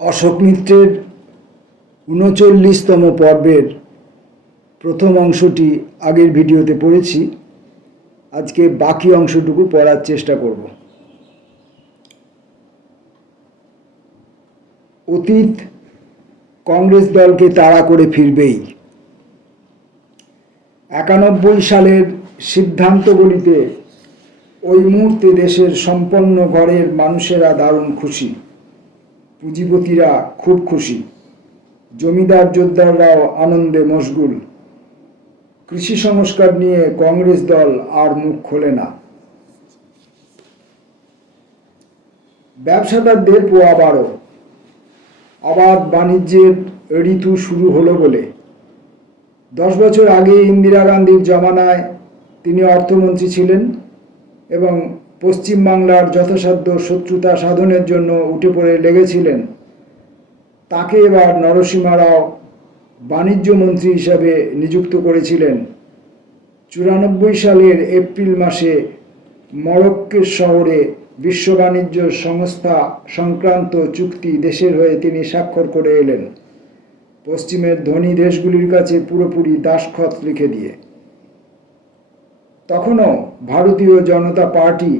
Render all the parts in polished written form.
অশোক মিত্রের ৩৯তম পর্বের প্রথম অংশটি আগের ভিডিওতে পড়েছি। আজকে বাকি অংশটুকু পড়ার চেষ্টা করব। অতীত কংগ্রেস দলকে তাড়া করে ফিরবেই। ৯১ সালের সিদ্ধান্তগুলিতে ওই মুহূর্তে দেশের সম্পন্ন ঘরের মানুষেরা দারুণ খুশি, পুঁজিপতিরা খুব খুশি, জমিদার জোদ্দাররাও আনন্দে মশগুল। কৃষি সংস্কার নিয়ে কংগ্রেস দল আর মুখ খোলে না। ব্যবসাদারদের পোয়া ১২, অবাধ বাণিজ্যের ঋতু শুরু হলো বলে। 10 বছর আগে ইন্দিরা গান্ধীর জমানায় তিনি অর্থমন্ত্রী ছিলেন এবং পশ্চিমবাংলার যথাসাধ্য শত্রুতা সাধনের জন্য উঠে পড়ে লেগেছিলেন। তাকে এবার নরসিমা রাও বাণিজ্য মন্ত্রী হিসাবে নিযুক্ত করেছিলেন। ৯৪ সালের এপ্রিল মাসে মরক্কোর শহরে বিশ্ব বাণিজ্য সংস্থা সংক্রান্ত চুক্তি দেশের হয়ে তিনি স্বাক্ষর করে এলেন, পশ্চিমের ধনী দেশগুলির কাছে পুরোপুরি দাসখত লিখে দিয়ে। তখনও ভারতীয় জনতা পার্টি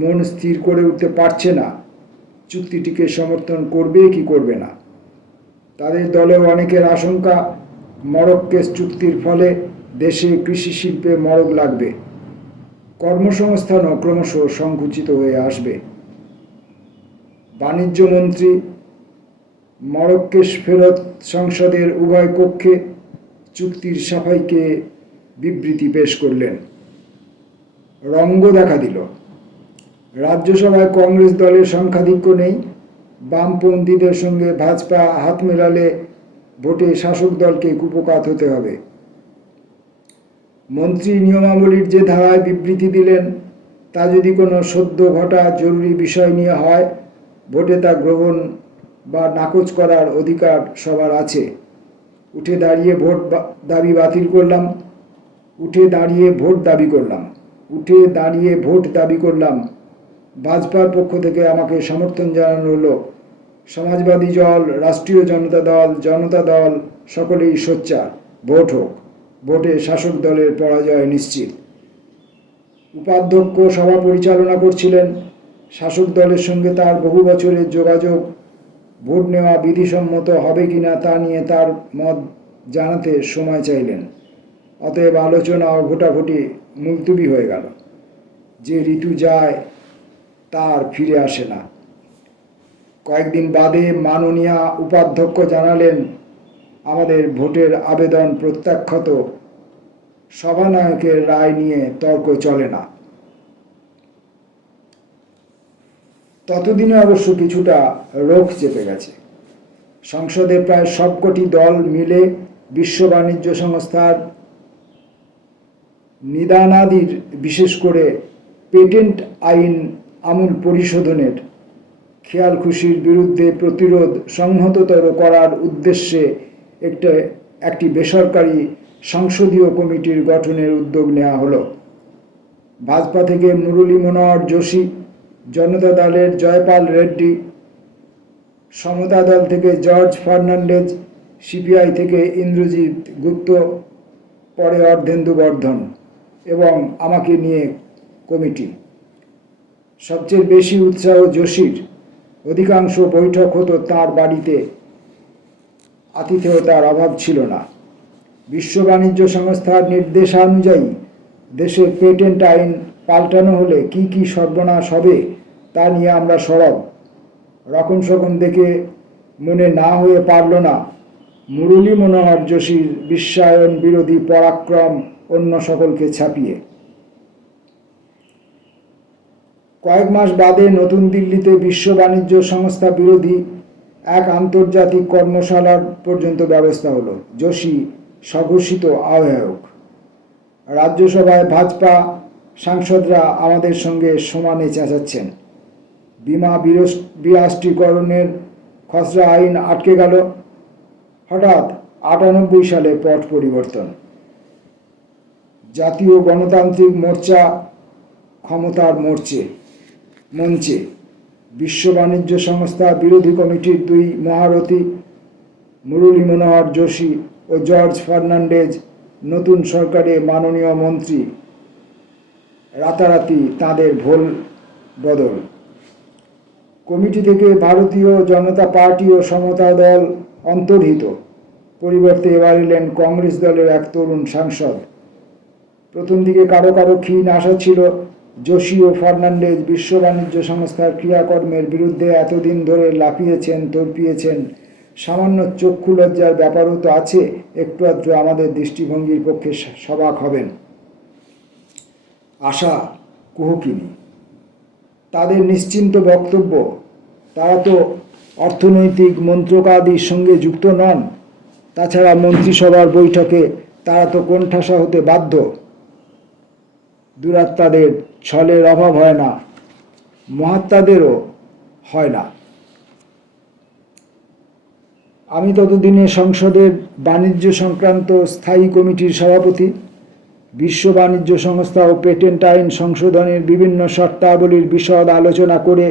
মন স্থির করে উঠতে পারছে না চুক্তিটিকে সমর্থন করবে কি করবে না। তাদের দলেও অনেকের আশঙ্কা মরক্কোর চুক্তির ফলে দেশে কৃষি শিল্পে মরক লাগবে, কর্মসংস্থানও ক্রমশ সংকুচিত হয়ে আসবে। বাণিজ্য মন্ত্রী মরক্কো ফেরত সংসদের উভয় কক্ষে চুক্তির সাফাইকে বিবৃতি পেশ করলেন। রঙ্গ দেখা দিল। রাজ্যসভায় কংগ্রেস দলের সংখ্যাধিক্য নেই। বামপন্থীদের সঙ্গে ভাজপা হাত মেলালে ভোটে শাসক দলকে কুপকাত হতে হবে। মন্ত্রী নিয়মাবলীর যে ধারায় বিবৃতি দিলেন, তা যদি কোনো সদ্য ঘটা জরুরি বিষয় নিয়ে হয়, ভোটে তা গ্রহণ বা নাকচ করার অধিকার সবার আছে। উঠে দাঁড়িয়ে ভোট দাবি বাতিল করলাম, উঠে দাঁড়িয়ে ভোট দাবি করলাম, উঠে দাঁড়িয়ে ভোট দাবি করলাম। ভাজপার পক্ষ থেকে আমাকে সমর্থন জানানো হলো। সমাজবাদী দল, রাষ্ট্রীয় জনতা দল সকলেই সোচ্চার। ভোট হোক, ভোটে শাসক দলের পরাজয় নিশ্চিত। উপাধ্যক্ষ সভা পরিচালনা করছিলেন। শাসক দলের সঙ্গে তার বহু বছরের যোগাযোগ, ভোট নেওয়া বিধিসম্মত হবে কিনা তা নিয়ে তার মত জানাতে সময় চাইলেন। অতএব আলোচনা ও ভোটাভুটি মুলতুবি হয়ে গেল। যে ঋতু যায় তার ফিরে আসে না। কয়েকদিন বাদে মাননীয় উপাধ্যক্ষ জানালেন, আমাদের ভোটের আবেদন প্রত্যাখ্যাত, সভানায়কের রায় নিয়ে তর্ক চলে না। ততদিনে অবশ্য কিছুটা রোখ চেপে গেছে। সংসদে প্রায় সবকটি দল মিলে বিশ্ব বাণিজ্য সংস্থার নিদানাদির, বিশেষ করে পেটেন্ট আইন আমূল পরিশোধনের খেয়াল খুশির বিরুদ্ধে প্রতিরোধ সংহততর করার উদ্দেশ্যে একটি বেসরকারি সংসদীয় কমিটির গঠনের উদ্যোগ নেওয়া হলো। ভাজপা থেকে মুরলী মনোহর যোশী, জনতা দলের জয়পাল রেড্ডি, সমতা দল থেকে জর্জ ফার্নান্ডেজ, সিপিআই থেকে ইন্দ্রজিৎ গুপ্ত, পরে অর্ধেন্দু বর্ধন এবং আমাকে নিয়ে কমিটি। সবচেয়ে বেশি উৎসাহ যোশীর। অধিকাংশ বৈঠক হতো তাঁর বাড়িতে, আতিথেয়তার অভাব ছিল না। বিশ্ব বাণিজ্য সংস্থার নির্দেশানুযায়ী দেশে পেটেন্ট আইন পাল্টানো হলে কি কি সর্বনাশ হবে তা নিয়ে আমরা সরব। রকম সকম দেখে মনে না হয়ে পারল না মুরলী মনোহর যোশীর বিশ্বায়ন বিরোধী পরাক্রম অন্য সকলকে ছাপিয়ে। কয়েক মাস বাদে নতুন দিল্লিতে বিশ্ব বাণিজ্য সংস্থা বিরোধী এক আন্তর্জাতিক কর্মশালার পর্যন্ত ব্যবস্থা হলো। যোশী স্বঘোষিত আহ্বায়ক। রাজ্যসভায় ভাজপা সাংসদরা আমাদের সঙ্গে সমানে চেঁচাচ্ছেন। বিমা বিরাষ্ট্রীকরণের খসড়া আইন আটকে গেল। হঠাৎ ৯৮ সালে পট পরিবর্তন। জাতীয় গণতান্ত্রিক মোর্চা ক্ষমতার মঞ্চে। বিশ্ব বাণিজ্য সংস্থা বিরোধী কমিটির দুই মহারথী মুরলী মনোহর যোশী ও জর্জ ফার্নান্ডেজ নতুন সরকারে মাননীয় মন্ত্রী, রাতারাতি তাঁদের ভোল বদল। কমিটি থেকে ভারতীয় জনতা পার্টি ও সমতা দল অন্তর্হিত, পরিবর্তে এবার এলেন কংগ্রেস দলের এক তরুণ সাংসদ। প্রথম দিকে কারো কারো ক্ষীণ আশা ছিল যোশী ও ফার্নান্ডেজ বিশ্ব বাণিজ্য সংস্থার ক্রিয়াকর্মের বিরুদ্ধে এতদিন ধরে লাফিয়েছেন, তর্পিয়েছেন, সামান্য চক্ষু লজ্জার ব্যাপারও তো আছে, একটু আধটু আমাদের দৃষ্টিভঙ্গির পক্ষে সবাক হবেন। আশা কুহকিনী। তাদের নিশ্চিন্ত বক্তব্য, তারা তো অর্থনৈতিক মন্ত্রকাদির সঙ্গে যুক্ত নন, তাছাড়া মন্ত্রিসভার বৈঠকে তারা তো কোণঠাসা হতে বাধ্য। দুরাত্মাদের ছলের অভাব হয় না, মহাত্মাদেরও হয় না। আমি ততদিনে সংসদের বাণিজ্য সংক্রান্ত স্থায়ী কমিটির সভাপতি। বিশ্ব বাণিজ্য সংস্থা ও পেটেন্ট আইন সংশোধনের বিভিন্ন শর্তাবলীর বিশদ আলোচনা করে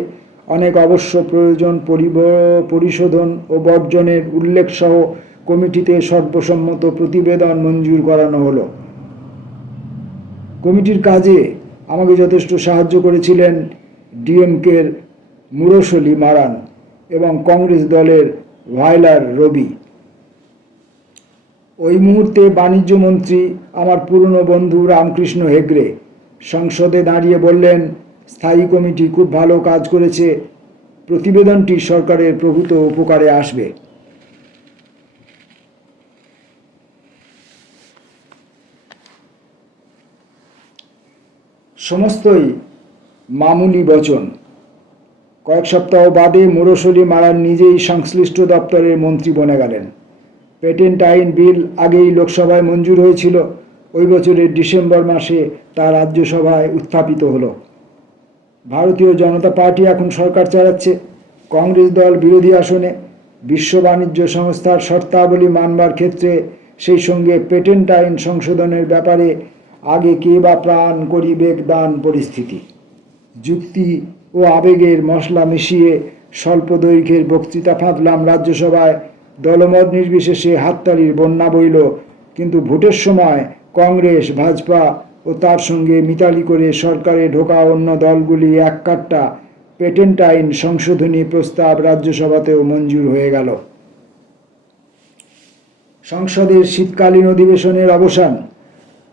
অনেক অবশ্য প্রয়োজন পরিশোধন ও বর্জনের উল্লেখ সহ কমিটিতে সর্বসম্মত প্রতিবেদন মঞ্জুর করানো হলো। কমিটির কাজে আমাকে যথেষ্ট সাহায্য করেছিলেন ডিএমকের মুরলী মারান এবং কংগ্রেস দলের ভাইলার রবি। ওই মুহূর্তে বাণিজ্য মন্ত্রী, আমার পুরনো বন্ধু রামকৃষ্ণ হেগড়ে, সংসদে দাঁড়িয়ে বললেন, স্থায়ী কমিটি খুব ভালো কাজ করেছে, প্রতিবেদনটি সরকারের প্রভূত উপকারে আসবে। সমস্তই মামুলি বচন। কয়েক সপ্তাহ বাদে মুরলী মারান নিজেই সংশ্লিষ্ট দপ্তরের মন্ত্রী বনে গেলেন। পেটেন্ট আইন বিল আগেই লোকসভায় মঞ্জুর হয়েছিল, ওই বছরের ডিসেম্বর মাসে তা রাজ্যসভায় উত্থাপিত হলো। ভারতীয় জনতা পার্টি এখন সরকার চালাচ্ছে, কংগ্রেস দল বিরোধী আসনে। বিশ্ব বাণিজ্য সংস্থার শর্তাবলী মানবার ক্ষেত্রে, সেই সঙ্গে পেটেন্ট আইন সংশোধনের ব্যাপারে আগে কে বা প্রাণ করি বেগদান পরিস্থিতি। যুক্তি ও আবেগের মশলা মিশিয়ে স্বল্প দৈর্ঘ্যের বক্তৃতা ফাঁদলাম রাজ্যসভায়। দলমত নির্বিশেষে হাততালির বন্যা বইল, কিন্তু ভোটের সময় কংগ্রেস, ভাজপা ও তার সঙ্গে মিতালি করে সরকারে ঢোকা অন্য দলগুলি এক কাট্টা পেটেন্ট আইন সংশোধনী প্রস্তাব রাজ্যসভাতেও মঞ্জুর হয়ে গেল। সংসদের শীতকালীন অধিবেশনের অবসান।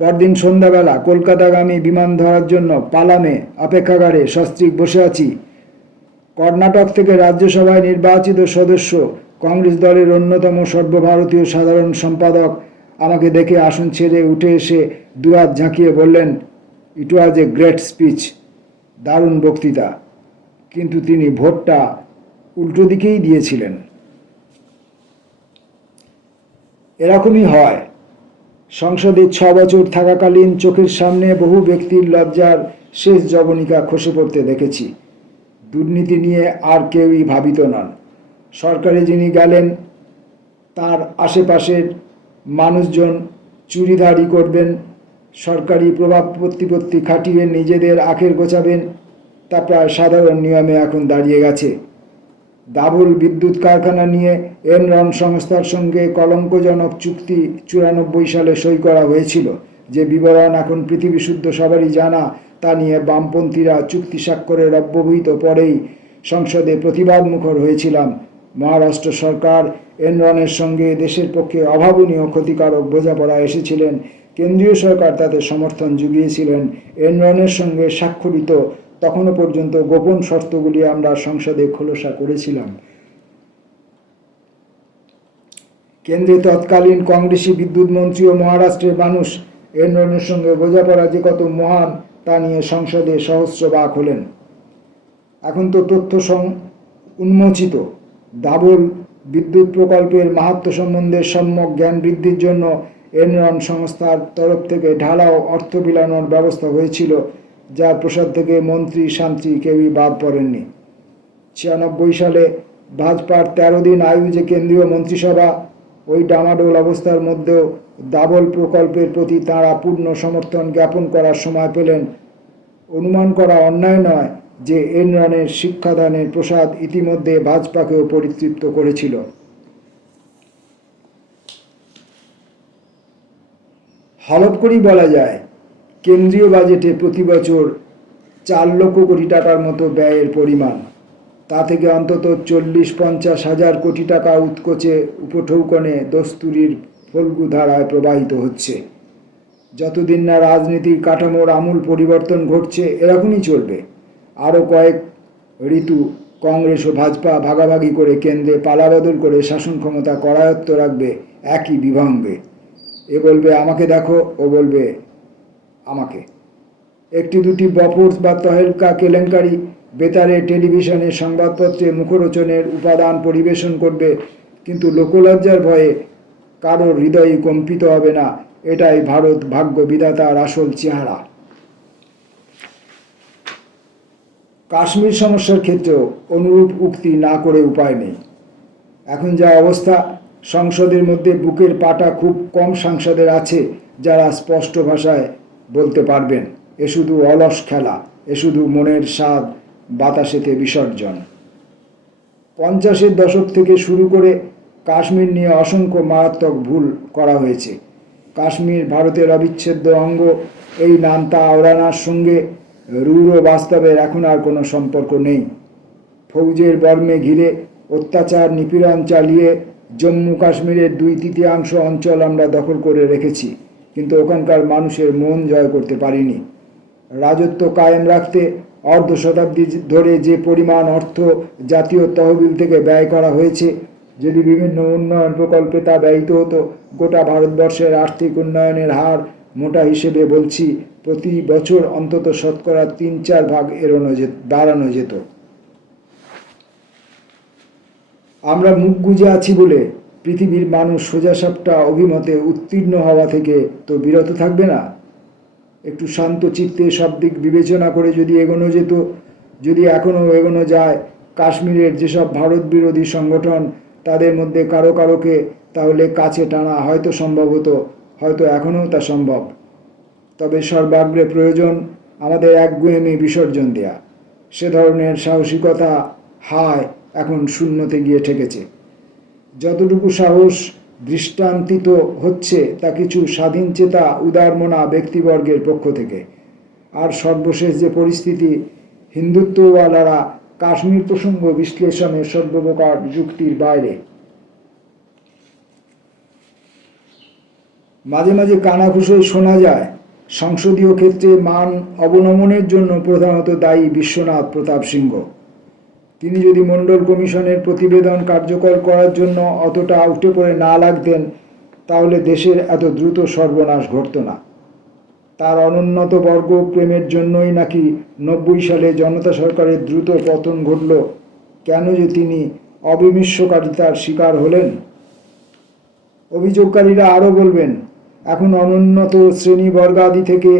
পরদিন সন্ধ্যাবেলা কলকাতাগামী বিমান ধরার জন্য পালামে অপেক্ষাগারে সস্ত্রীক বসে আছি। কর্ণাটক থেকে রাজ্যসভায় নির্বাচিত সদস্য, কংগ্রেস দলের অন্যতম সর্বভারতীয় সাধারণ সম্পাদক আমাকে দেখে আসন ছেড়ে উঠে এসে দুহাত ঝাঁকিয়ে বললেন, ইট ওয়াজ এ গ্রেট স্পিচ, দারুণ বক্তৃতা। কিন্তু তিনি ভোটটা উল্টো দিকেই দিয়েছিলেন। এরকমই হয়। সংসদে 6 বছর থাকাকালীন চোখের সামনে বহু ব্যক্তির লজ্জার শেষ জবনিকা খসে পড়তে দেখেছি। দুর্নীতি নিয়ে আর কেউই ভাবিত নন। সরকারে যিনি গেলেন, তার আশেপাশের মানুষজন চুরিদারি করবেন, সরকারি প্রভাব প্রতিপত্তি খাটিয়ে নিজেদের আখের গোছাবেন, তা প্রায় সাধারণ নিয়মে এখন দাঁড়িয়ে গেছে। দাভোল বিদ্যুৎ কারখানা নিয়ে এনরন সংস্থার সঙ্গে কলঙ্কজনক চুক্তি 94 সালে সই করা হয়েছিল, যে বিবরণ এখন পৃথিবীশুদ্ধ সবারই জানা। তা নিয়ে বামপন্থীরা চুক্তি স্বাক্ষরের অব্যবহিত পরেই সংসদে প্রতিবাদ মুখর হয়েছিলাম। মহারাষ্ট্র সরকার এনরনের সঙ্গে দেশের পক্ষে অভাবনীয় ক্ষতিকারক বোঝাপড়া এসেছিলেন, কেন্দ্রীয় সরকার তাতে সমর্থন জুগিয়েছিলেন। এনরনের সঙ্গে স্বাক্ষরিত তখনও পর্যন্ত গোপন শর্তগুলি আমরা সংসদে খোলসা করেছিলাম। কেন্দ্রে তৎকালীন কংগ্রেসি বিদ্যুৎ মন্ত্রী ও মহারাষ্ট্রের মানুষ এনরনের সঙ্গে বোঝাপড়া যে কত মহান, তা নিয়ে সংসদে সহস্রবাক হলেন। এখন তো তথ্য উন্মোচিত। দাভোল বিদ্যুৎ প্রকল্পের মাহাত্ম্য সম্বন্ধে সম্যক জ্ঞান বৃদ্ধির জন্য এনরন সংস্থার তরফ থেকে ঢালাও অর্থ বিলানোর ব্যবস্থা হয়েছিল, যার প্রসাদ থেকে মন্ত্রী শান্তি কেউই বাদ পড়েননি। 96 সালে ভাজপার 13 দিন আয়ুজে কেন্দ্রীয় মন্ত্রিসভা, ওই ডামাডোল অবস্থার মধ্যেও দাভোল প্রকল্পের প্রতি তাঁরা পূর্ণ সমর্থন জ্ঞাপন করার সময় পেলেন। অনুমান করা অন্যায় নয়, যে এনরানের শিক্ষাদানের প্রসাদ ইতিমধ্যে ভাজপাকেও পরিতৃপ্ত করেছিল। হলফ করেই বলা যায়, কেন্দ্রীয় বাজেটে প্রতি বছর 4 লক্ষ কোটি টাকার মতো ব্যয়ের পরিমাণ, তা থেকে অন্তত 40-50 হাজার কোটি টাকা উৎকোচে উপঠৌকনে দস্তুরির ফল্গু ধারায় প্রবাহিত হচ্ছে। যতদিন না রাজনীতির কাঠামোর আমূল পরিবর্তন ঘটছে এরকমই চলবে। আরও কয়েক ঋতু কংগ্রেস ও ভাজপা ভাগাভাগি করে কেন্দ্রে পালাবদল করে শাসন ক্ষমতা করায়ত্ত রাখবে একই বিভঙ্গে। এ বলবে আমাকে দেখো, ও বলবে আমাকে। একটি দুটি বফর্স বা তহেলকা কেলেঙ্কারি বেতারে, টেলিভিশনে, সংবাদপত্রে মুখরোচনের উপাদান পরিবেশন করবে, কিন্তু লোকলজ্জার ভয়ে কারোর হৃদয় কম্পিত হবে না। এটাই ভারত ভাগ্য বিধাতার আসল চেহারা। কাশ্মীর সমস্যার ক্ষেত্রেও অনুরূপ উক্তি না করে উপায় নেই। এখন যা অবস্থা, সংসদের মধ্যে বুকের পাটা খুব কম সাংসদের আছে যারা স্পষ্ট ভাষায় বলতে পারবেন এ শুধু অলস খেলা, এ শুধু মনের স্বাদ বাতাসেতে বিসর্জন। 50-এর দশক থেকে শুরু করে কাশ্মীর নিয়ে অসংখ্য মারাত্মক ভুল করা হয়েছে। কাশ্মীর ভারতের অবিচ্ছেদ্য অঙ্গ, এই নামতা আওড়ানার সঙ্গে রূঢ় বাস্তবের এখন আর কোনো সম্পর্ক নেই। ফৌজের বর্মে ঘিরে অত্যাচার নিপীড়ন চালিয়ে জম্মু কাশ্মীরের 2/3 অঞ্চল আমরা দখল করে রেখেছি, কিন্তু ওখানকার মানুষের মন জয় করতে পারিনি। রাজত্ব কায়েম রাখতে অর্ধ শতাব্দী ধরে যে পরিমাণ অর্থ জাতীয় তহবিল থেকে ব্যয় করা হয়েছে, যদি বিভিন্ন উন্নয়ন প্রকল্পে তা ব্যয়িত হতো, গোটা ভারতবর্ষের আর্থিক উন্নয়নের হার মোটা হিসেবে বলছি প্রতি বছর অন্তত শতকরা 3-4 ভাগ বাড়ানো যেত। আমরা মুখ গুজে আছি বলে পৃথিবীর মানুষ সোজাসাপটা অভিমতে উত্তীর্ণ হওয়া থেকে তো বিরত থাকবে না। একটু শান্ত চিত্তে সব দিক বিবেচনা করে যদি এগোনো যেত, যদি এখনও এগোনো যায়, কাশ্মীরের যেসব ভারত বিরোধী সংগঠন তাদের মধ্যে কারো কারোকে তাহলে কাছে টানা হয়তো সম্ভব হতো, হয়তো এখনও তা সম্ভব। তবে সর্বাগ্রে প্রয়োজন আমাদের একগুঁয়েমি বিসর্জন দেয়া। সে ধরনের সাহসিকতা হায় এখন শূন্যতে গিয়ে ঠেকেছে। যতটুকু সাহস দৃষ্টান্তিত হচ্ছে তা কিছু স্বাধীনচেতা উদারমনা ব্যক্তিবর্গের পক্ষ থেকে। আর সর্বশেষ যে পরিস্থিতি, হিন্দুত্বওয়ালারা কাশ্মীর প্রসঙ্গ বিশ্লেষণের সর্বপ্রকার যুক্তির বাইরে। মাঝে মাঝে কানাঘুষোয় শোনা যায় সংসদীয় ক্ষেত্রে মান অবনমনের জন্য প্রধানত দায়ী বিশ্বনাথ প্রতাপ সিংহ। তিনি যদি মণ্ডল কমিশনের প্রতিবেদন কার্যকর করার জন্য অতটা উঠে পড়ে না লাগতেন, তাহলে দেশের এত দ্রুত সর্বনাশ ঘটত না। তার অনুন্নত বর্গ প্রেমের জন্যই নাকি 90 সালে জনতা সরকারের দ্রুত পতন ঘটল। কেন যে তিনি অবিমৃষ্যকারিতার শিকার হলেন? অভিযোগকারীরা আরও বলবেন, এখন অনুন্নত শ্রেণী বর্গাদি থেকে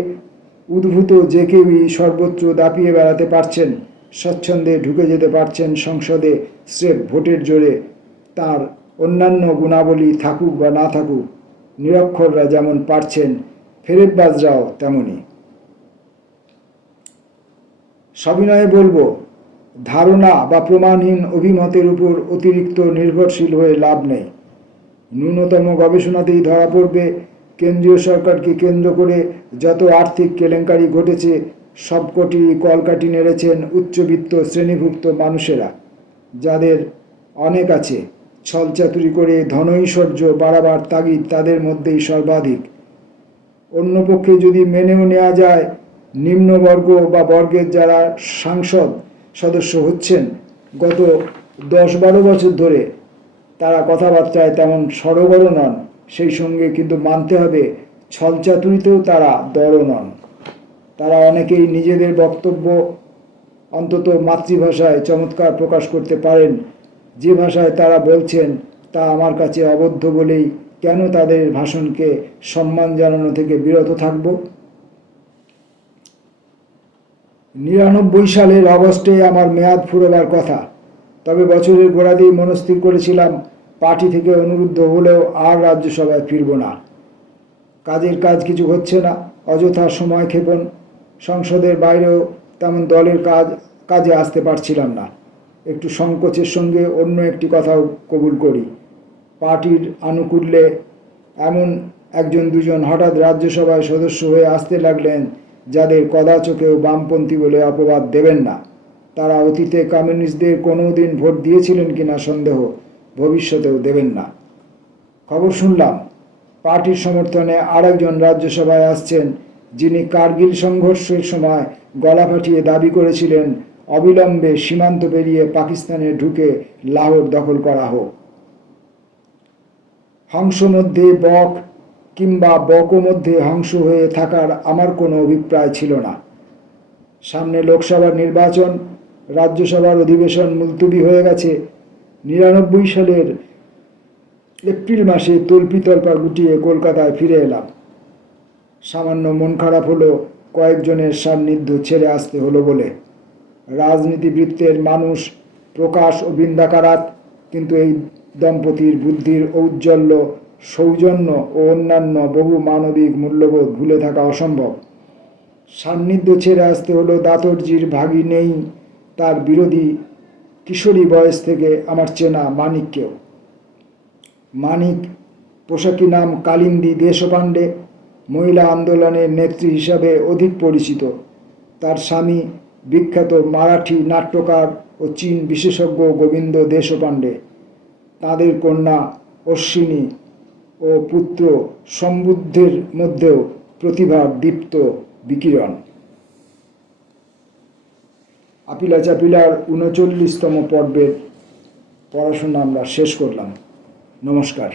উদ্ভূত যে কেউই সর্বত্র দাপিয়ে বেড়াতে পারছেন, স্বচ্ছন্দে ঢুকে যেতে পারছেন সংসদে স্রেফ ভোটের জোরে। তার অন্যান্য গুণাবলী থাকুক বা না থাকুক, নিরক্ষররা যেমন পারছেন, ফেরেববাজরাও তেমনই। সবিনয়ে বলবো, ধারণা বা প্রমাণহীন অভিমতের উপর অতিরিক্ত নির্ভরশীল হয়ে লাভ নেই। ন্যূনতম গবেষণাতেই ধরা পড়বে কেন্দ্রীয় সরকারকে কেন্দ্র করে যত আর্থিক কেলেঙ্কারি ঘটেছে সবকটি কলকাঠি নেড়েছেন উচ্চবিত্ত শ্রেণীভুক্ত মানুষেরা, যাদের অনেক আছে। ছলচাতুরি করে ধনৈশ্বর্য বাড়াবার তাগিদ তাদের মধ্যেই সর্বাধিক। অন্য পক্ষে যদি মেনেও নেওয়া যায়, নিম্নবর্গ বা বর্গের যারা সাংসদ সদস্য হচ্ছেন গত 10-12 বছর ধরে, তারা কথাবার্তায় তেমন সড়গড় নন, সেই সঙ্গে কিন্তু মানতে হবে ছলচাতুরিতেও তারা দড় নন। তারা অনেকেই নিজেদের বক্তব্য অন্তত মাতৃভাষায় চমৎকার প্রকাশ করতে পারেন। যে ভাষায় তারা বলছেন তা আমার কাছে অবদ্ধ বলেই কেন তাদের ভাষণকে সম্মান জানানো থেকে বিরত থাকব? 99 সালের অগস্টে আমার মেয়াদ ফুরোবার কথা। তবে বছরের গোড়াতেই মনস্থির করেছিলাম পার্টি থেকে অনুরুদ্ধ হলেও আর রাজ্যসভায় ফিরব না। কাজের কাজ কিছু হচ্ছে না, অযথা সময় ক্ষেপণ। সংসদের বাইরেও তেমন দলের কাজ কাজে আসতে পারছিলাম না। একটু সংকোচের সঙ্গে অন্য একটি কথাও কবুল করি, পার্টির আনুকূল্যে এমন একজন দুজন হঠাৎ রাজ্যসভায় সদস্য হয়ে আসতে লাগলেন যাদের কদাচকেও বামপন্থী বলে অপবাদ দেবেন না। তারা অতীতে কমিউনিস্টদের কোনো দিন ভোট দিয়েছিলেন কিনা সন্দেহ, ভবিষ্যতেও দেবেন না। খবর শুনলাম পার্টির সমর্থনে আরেকজন রাজ্যসভায় আসছেন, যিনি কার্গিল সংঘর্ষের সময় গলা ফাটিয়ে দাবি করেছিলেন অবিলম্বে সীমান্ত পেরিয়ে পাকিস্তানে ঢুকে লাহোর দখল করা হোক। হংস মধ্যে বক কিংবা বক মধ্যে হংস হয়ে থাকার আমার কোনো অভিপ্রায় ছিল না। সামনে লোকসভার নির্বাচন, রাজ্যসভার অধিবেশন মুলতবি হয়ে গেছে। 99 সালের এপ্রিল মাসে তল্পিতল্পা গুটিয়ে কলকাতায় ফিরে এলাম। সামান্য মন খারাপ হলো কয়েকজনের সান্নিধ্য ছেড়ে আসতে হলো বলে। রাজনীতিবৃত্তের মানুষ প্রকাশ ও বিন্দাকারাত, কিন্তু এই দম্পতির বুদ্ধির ঔজ্জ্বল্য, সৌজন্য ও অন্যান্য বহু মানবিক মূল্যবোধ ভুলে থাকা অসম্ভব। সান্নিধ্য ছেড়ে আসতে হলো দাতরজির ভাগিনেই, তার বিরোধী কিশোরী বয়স থেকে আমার চেনা মানিককেও। মানিক পোশাকি নাম কালিন্দী দেশপাণ্ডে, মহিলা আন্দোলনের নেত্রী হিসাবে অধিক পরিচিত। তার স্বামী বিখ্যাত মারাঠি নাট্যকার ও চীন বিশেষজ্ঞ গোবিন্দ দেশপাণ্ডে। তাদের কন্যা অশ্বিনী ও পুত্র সম্বুদ্ধের মধ্যেও প্রতিভার দীপ্ত বিকিরণ। আপিলা চাপিলার 39তম পর্বের পড়াশোনা আমরা শেষ করলাম। নমস্কার।